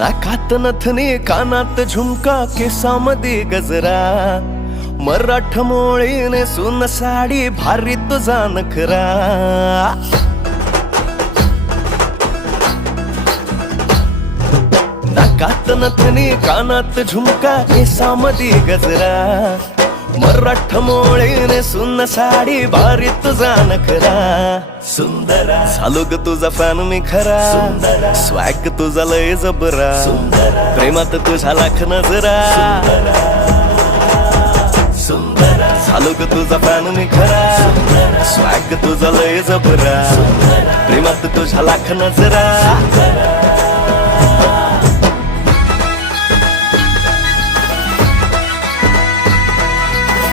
नाकात नथनी कानात झुमका केसामध्ये गजरा मराठ मोळीने सुन साडी भारी तुझा नखरा नाकात नथनी कानात झुमका केसामध्ये गजरा मराठ मोळीने सुन साडी भारी तुझा नखरा सुंदरा झालो ग तुझा फॅन मी खरा स्वॅग तुझा लय जबरा प्रेमात तुझा लाख नजरा झालो ग तुझा फॅन मी खरा स्वॅग तुझा लय जबरा प्रेमात तुझा लाख नजरा